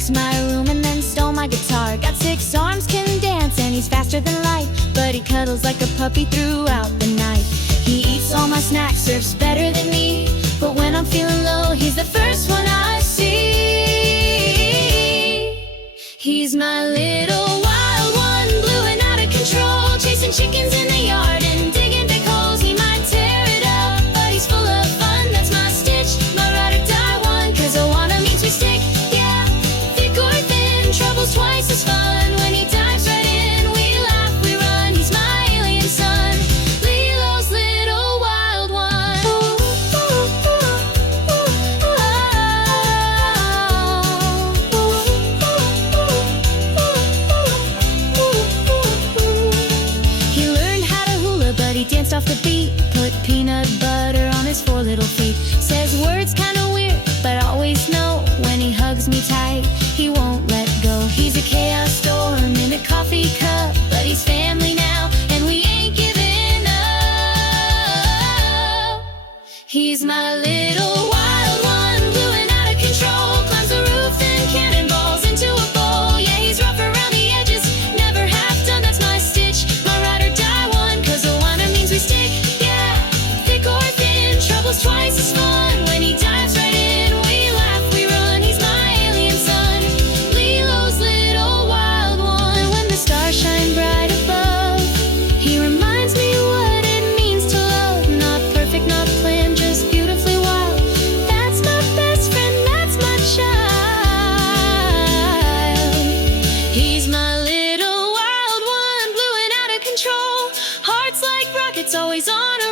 broke my room and then stole my guitar. Got 6 arms, can dance, and he's faster than light. But he cuddles like a puppy throughout the night. He eats all my snacks, surfs better than me. But when I'm feeling low, he's the first one I see. He's my little wild one, blue and out of control, chasing chickens in the yard and digging big holes. He might tear it up, but he's full of fun. That's my Stitch, my ride or die one. 'Cause Moana means we stick, yeah. Thick or thin, trouble's twice as fun. When he dives right in, we laugh, we run. He's my alien son, Lilo's little wild one. He learned how to hula, but he danced off the beat. Put peanut butter on his 4 little feet. Says words kinda weird, but I always know when he hugs me tight, he won't let go. He's a chaos storm in a coffee cup, but he's family now, and we ain't giving up. He's my little wild one, blue and out of control, climbs the roof and cannonballs into a bowl. Yeah, he's rough around the edges, never half done. That's my Stitch, my ride or die one. 'Cause Moana means we stick, yeah. Thick or thin, trouble's twice as fun. When he dives right in, we laugh, we run. He's my alien son, Lilo's little wild one. When the stars shine bright above, he reminds me what it means to love. Not perfect, not planned, just beautifully wild. That's my best friend, that's my child. He's my little wild one, blue and out of control, hearts like rockets, always on a